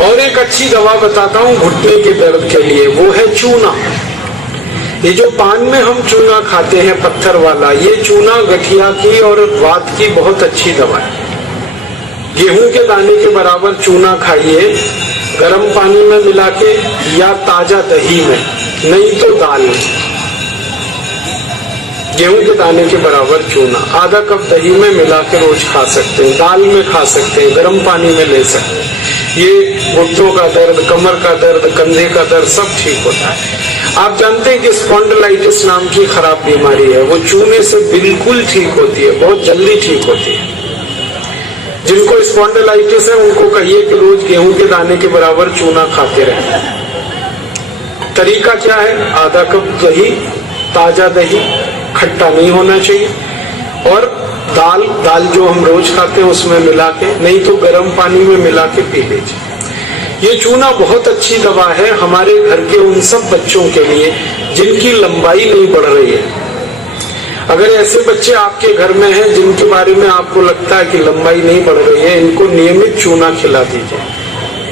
और एक अच्छी दवा बताता हूँ घुटने के दर्द के लिए, वो है चूना। ये जो पान में हम चूना खाते हैं पत्थर वाला, ये चूना गठिया की और वात की बहुत अच्छी दवा है। गेहूं के दाने के बराबर चूना खाइए, गर्म पानी में मिला के या ताजा दही में, नहीं तो दाल में। गेहूं के दाने के बराबर चूना आधा कप दही में मिला के रोज खा सकते हैं, दाल में खा सकते हैं, गर्म पानी में ले सकते हैं। ये घुटनों का दर्द, कमर का दर्द, कंधे का दर्द सब ठीक होता है। आप जानते हैं कि स्पॉन्डिलाइटिस नाम की खराब बीमारी है, वो चूने से बिल्कुल ठीक होती है, बहुत जल्दी ठीक होती है। जिनको स्पॉन्डिलाइटिस है उनको कहिए कि रोज गेहूं के दाने के बराबर चूना खाते रहें। तरीका क्या है? आधा कप दही, ताजा दही, खट्टा नहीं होना चाहिए, और दाल जो हम रोज खाते हैं उसमें मिला के, नहीं तो गर्म पानी में मिला के पी लीजिए। ये चूना बहुत अच्छी दवा है हमारे घर के उन सब बच्चों के लिए जिनकी लंबाई नहीं बढ़ रही है। अगर ऐसे बच्चे आपके घर में हैं जिनके बारे में आपको लगता है कि लंबाई नहीं बढ़ रही है, इनको नियमित चूना खिला दीजिए,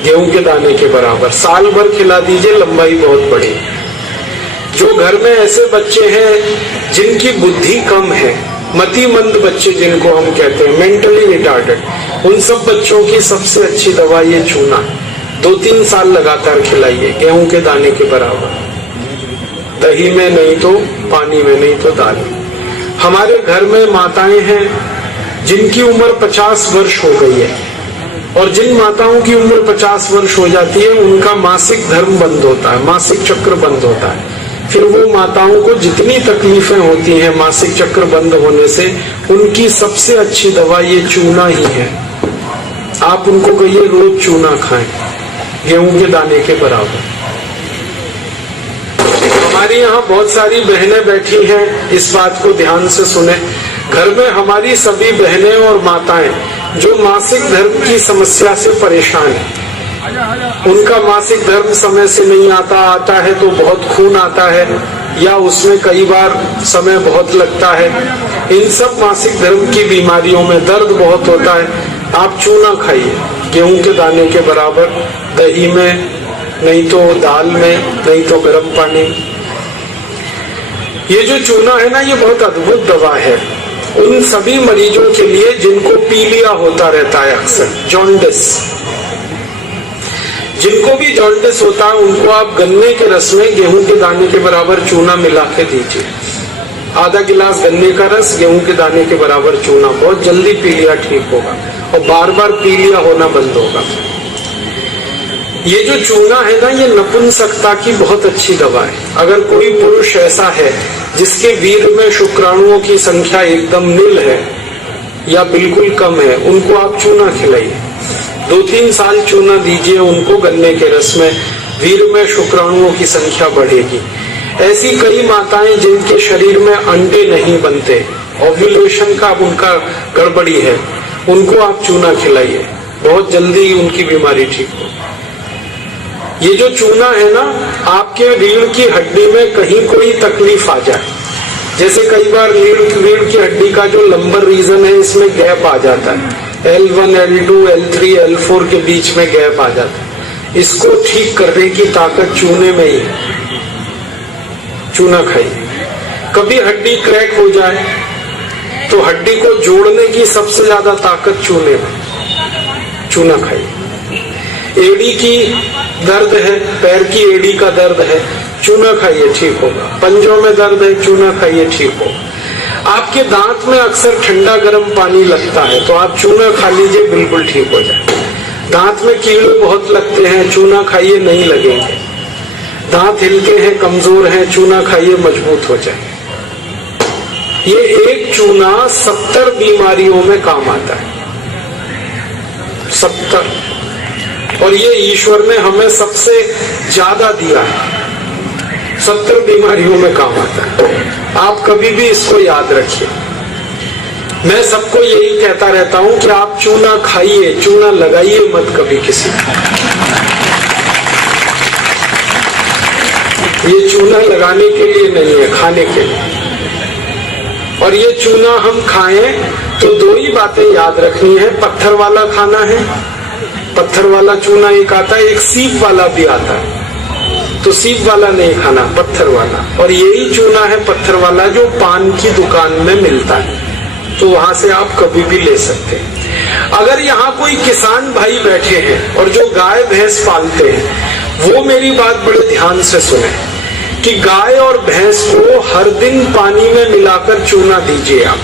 गेहूं के दाने के बराबर, साल भर खिला दीजिए, लंबाई बहुत बढ़ेगी। जो घर में ऐसे बच्चे हैं जिनकी बुद्धि कम है, मतिमंद बच्चे जिनको हम कहते हैं, मेंटली रिटार्डेड, उन सब बच्चों की सबसे अच्छी दवा ये चूना। 2-3 साल लगातार खिलाइए, गेहूं के दाने के बराबर, दही में नहीं तो पानी में, नहीं तो दाल में। हमारे घर में माताएं हैं जिनकी उम्र 50 वर्ष हो गई है, और जिन माताओं की उम्र 50 वर्ष हो जाती है उनका मासिक धर्म बंद होता है, मासिक चक्र बंद होता है। फिर वो माताओं को जितनी तकलीफें होती हैं मासिक चक्र बंद होने से, उनकी सबसे अच्छी दवा ये चूना ही है। आप उनको कहिए रोज चूना खाएं, गेहूं के दाने के बराबर। हमारी यहाँ बहुत सारी बहनें बैठी हैं, इस बात को ध्यान से सुने। घर में हमारी सभी बहनें और माताएं जो मासिक धर्म की समस्या से परेशान हैं, उनका मासिक धर्म समय से नहीं आता है तो बहुत खून आता है, या उसमें कई बार समय बहुत लगता है। इन सब मासिक धर्म की बीमारियों में दर्द बहुत होता है। आप चूना खाइए, गेहूं के दाने के बराबर, दही में, नहीं तो दाल में, नहीं तो गर्म पानी। ये जो चूना है ना, ये बहुत अद्भुत दवा है उन सभी मरीजों के लिए जिनको पीलिया होता रहता है, अक्सर जॉन्डिस। जिनको भी जॉन्डिस होता है उनको आप गन्ने के रस में गेहूं के दाने के बराबर चूना मिला के दीजिए। आधा गिलास गन्ने का रस, गेहूं के दाने के बराबर चूना, बहुत जल्दी पीलिया ठीक होगा और बार बार पीलिया होना बंद होगा। ये जो चूना है ना, ये नपुंसकता की बहुत अच्छी दवा है। अगर कोई पुरुष ऐसा है जिसके वीर्य में शुक्राणुओं की संख्या एकदम नील है या बिल्कुल कम है, उनको आप चूना खिलाइए। 2-3 साल चूना दीजिए उनको गन्ने के रस में, वीर्य में शुक्राणुओं की संख्या बढ़ेगी। ऐसी कई माताएं जिनके शरीर में अंडे नहीं बनते, ओव्यूलेशन का उनका गड़बड़ी है, उनको आप चूना खिलाइए, बहुत जल्दी उनकी बीमारी ठीक हो। ये जो चूना है ना, आपके रीढ़ की हड्डी में कहीं कोई तकलीफ आ जाए, जैसे कई बार रीढ़ की हड्डी का जो लंबर रीजन है इसमें गैप आ जाता है, L1, L2, L3, L4 के बीच में गैप आ जाता है, इसको ठीक करने की ताकत चूने में ही है। चूना खाइए। कभी हड्डी क्रैक हो जाए तो हड्डी को जोड़ने की सबसे ज्यादा ताकत चूने में, चूना खाइए। एड़ी की दर्द है, पैर की एड़ी का दर्द है, चूना खाइए, ठीक होगा। पंजों में दर्द है, चूना खाइए, ठीक होगा। आपके दांत में अक्सर ठंडा गर्म पानी लगता है तो आप चूना खा लीजिए, बिल्कुल ठीक हो जाए। दांत में कीड़े बहुत लगते हैं, चूना खाइए, नहीं लगेंगे। दांत हिलते हैं, कमजोर हैं, चूना खाइए, मजबूत हो जाए। ये एक चूना 70 बीमारियों में काम आता है, 70। और ये ईश्वर ने हमें सबसे ज्यादा दिया है, 70 बीमारियों में काम आता है। आप कभी भी इसको याद रखिए। मैं सबको यही कहता रहता हूं कि आप चूना खाइए, चूना लगाइए मत कभी किसी को। ये चूना लगाने के लिए नहीं है, खाने के लिए। और ये चूना हम खाएं तो 2 ही बातें याद रखनी है, पत्थर वाला खाना है पत्थर वाला चूना एक आता है, एक सीप वाला भी आता है। तो सीप वाला नहीं खाना, पत्थर वाला। और यही चूना है पत्थर वाला जो पान की दुकान में मिलता है, तो वहां से आप कभी भी ले सकते हैं। अगर यहाँ कोई किसान भाई बैठे हैं और जो गाय भैंस पालते हैं, वो मेरी बात बड़े ध्यान से सुने कि गाय और भैंस को हर दिन पानी में मिलाकर चूना दीजिए आप।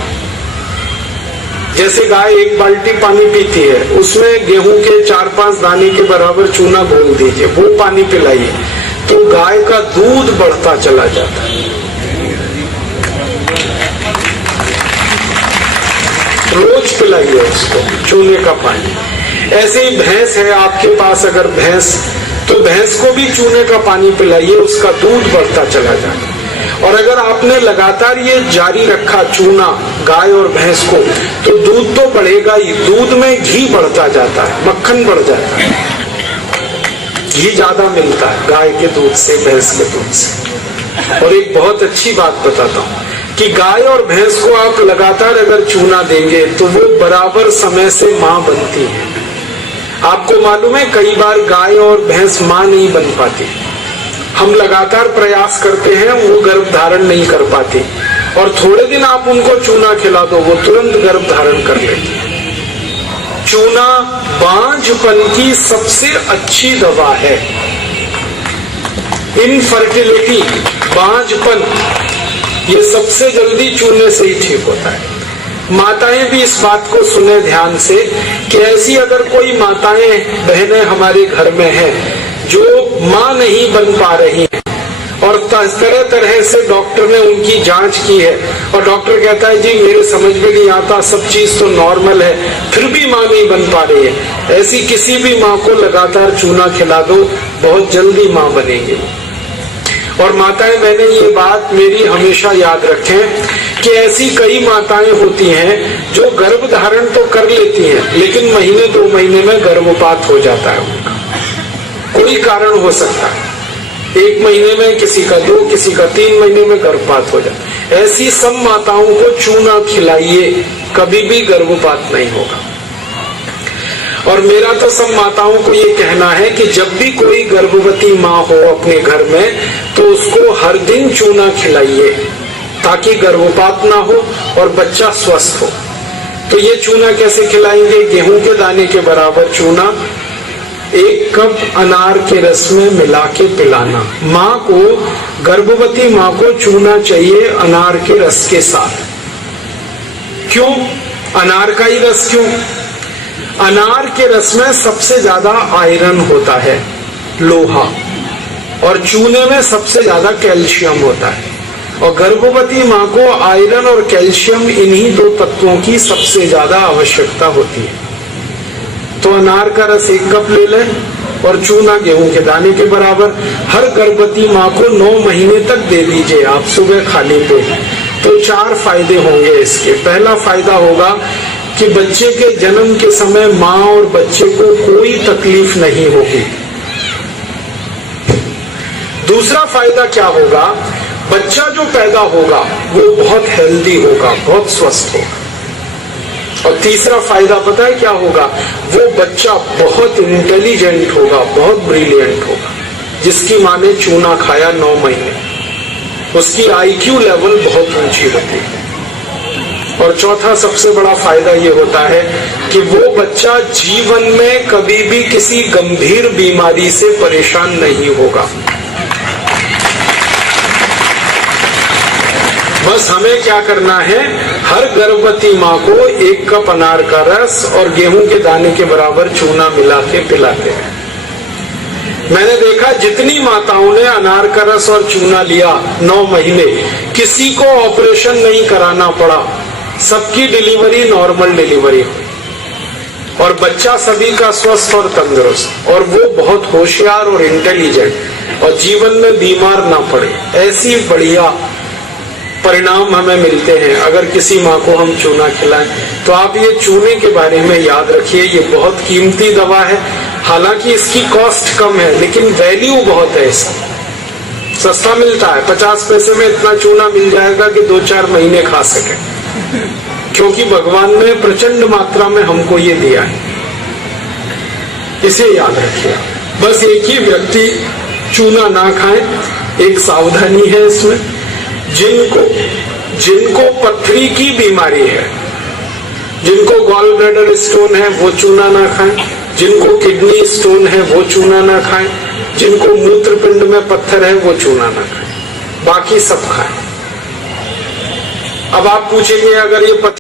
जैसे गाय 1 बाल्टी पानी पीती है, उसमें गेहूं के 4-5 दाने के बराबर चूना घोल दीजिए, वो पानी पिलाइए, तो गाय का दूध बढ़ता चला जाता है। रोज पिलाइए उसको चूने का पानी। ऐसे ही भैंस है आपके पास, अगर भैंस, तो भैंस को भी चूने का पानी पिलाइए, उसका दूध बढ़ता चला जाएगा। और अगर आपने लगातार ये जारी रखा चूना गाय और भैंस को, तो दूध तो बढ़ेगा ही, दूध में घी बढ़ता जाता है, मक्खन बढ़ जाता है, घी ज्यादा मिलता है गाय के दूध से, भैंस के दूध से। और एक बहुत अच्छी बात बताता हूँ कि गाय और भैंस को आप लगातार अगर चूना देंगे तो वो बराबर समय से माँ बनती है। आपको मालूम है कई बार गाय और भैंस माँ नहीं बन पाती, हम लगातार प्रयास करते हैं, वो गर्भ धारण नहीं कर पाती, और थोड़े दिन आप उनको चूना खिला दो, वो तुरंत गर्भ धारण कर लेती है। चूना बांझपन की सबसे अच्छी दवा है। इनफर्टिलिटी, बांझपन, ये सबसे जल्दी चूने से ही ठीक होता है। माताएं भी इस बात को सुने ध्यान से कि ऐसी अगर कोई माताएं बहनें हमारे घर में हैं जो मां नहीं बन पा रही हैं, और तरह तरह से डॉक्टर ने उनकी जांच की है, और डॉक्टर कहता है जी मेरे समझ में नहीं आता, सब चीज तो नॉर्मल है, फिर भी मां नहीं बन पा रही है, ऐसी किसी भी मां को लगातार चूना खिला दो, बहुत जल्दी मां बनेगी। और माताएं, मैंने ये बात मेरी हमेशा याद रखें कि ऐसी कई माताएं होती हैं जो गर्भ धारण तो कर लेती हैं, लेकिन महीने 2 महीने में गर्भपात हो जाता है उनका, कोई कारण हो सकता है, 1 महीने में, किसी का 2, किसी का 3 महीने में गर्भपात हो जाता है। ऐसी सब माताओं को चूना खिलाइए, कभी भी गर्भपात नहीं होगा। और मेरा तो सब माताओं को ये कहना है कि जब भी कोई गर्भवती माँ हो अपने घर में, तो उसको हर दिन चूना खिलाइए ताकि गर्भपात ना हो और बच्चा स्वस्थ हो। तो ये चूना कैसे खिलाएंगे? गेहूं के दाने के बराबर चूना 1 कप अनार के रस में मिला के पिलाना। माँ को, गर्भवती माँ को चूना चाहिए अनार के रस के साथ। क्यों अनार का ही रस? क्यों? अनार के रस में सबसे ज्यादा आयरन होता है, लोहा, और चूने में सबसे ज्यादा कैल्शियम होता है, और गर्भवती माँ को आयरन और कैल्शियम, इन्हीं 2 तत्वों की सबसे ज्यादा आवश्यकता होती है। तो अनार का रस 1 कप ले लें और चूना गेहूं के दाने के बराबर हर गर्भवती माँ को 9 महीने तक दे दीजिए आप, सुबह खाली पेट। तो 4 फायदे होंगे इसके। पहला फायदा होगा कि बच्चे के जन्म के समय माँ और बच्चे को कोई तकलीफ नहीं होगी। दूसरा फायदा क्या होगा? बच्चा जो पैदा होगा वो बहुत हेल्दी होगा, बहुत स्वस्थ होगा। और तीसरा फायदा पता है क्या होगा? वो बच्चा बहुत इंटेलिजेंट होगा, बहुत ब्रिलियंट होगा, जिसकी माँ ने चूना खाया 9 महीने, उसकी IQ लेवल बहुत ऊंची होती है। और चौथा सबसे बड़ा फायदा ये होता है कि वो बच्चा जीवन में कभी भी किसी गंभीर बीमारी से परेशान नहीं होगा। बस हमें क्या करना है? हर गर्भवती माँ को 1 कप अनार का रस और गेहूं के दाने के बराबर चूना मिला के पिलाते हैं। मैंने देखा जितनी माताओं ने अनार का रस और चूना लिया 9 महीने, किसी को ऑपरेशन नहीं कराना पड़ा, सबकी डिलीवरी नॉर्मल डिलीवरी हुई, और बच्चा सभी का स्वस्थ और तंदुरुस्त, और वो बहुत होशियार और इंटेलिजेंट, और जीवन में बीमार ना पड़े। ऐसी बढ़िया परिणाम हमें मिलते हैं अगर किसी माँ को हम चूना खिलाएं। तो आप ये चूने के बारे में याद रखिए, ये बहुत कीमती दवा है। हालांकि इसकी कॉस्ट कम है, लेकिन वैल्यू बहुत है इसकी। सस्ता मिलता है, 50 पैसे में इतना चूना मिल जाएगा कि 2-4 महीने खा सके, क्योंकि भगवान ने प्रचंड मात्रा में हमको ये दिया है। इसे याद रखिए। बस एक ही व्यक्ति चूना ना खाए, एक सावधानी है इसमें। जिनको पथरी की बीमारी है, जिनको गॉल ब्लैडर स्टोन है, वो चूना ना खाएं। जिनको किडनी स्टोन है, वो चूना ना खाएं। जिनको मूत्रपिंड में पत्थर है, वो चूना ना खाएं। बाकी सब खाएं। अब आप पूछेंगे अगर ये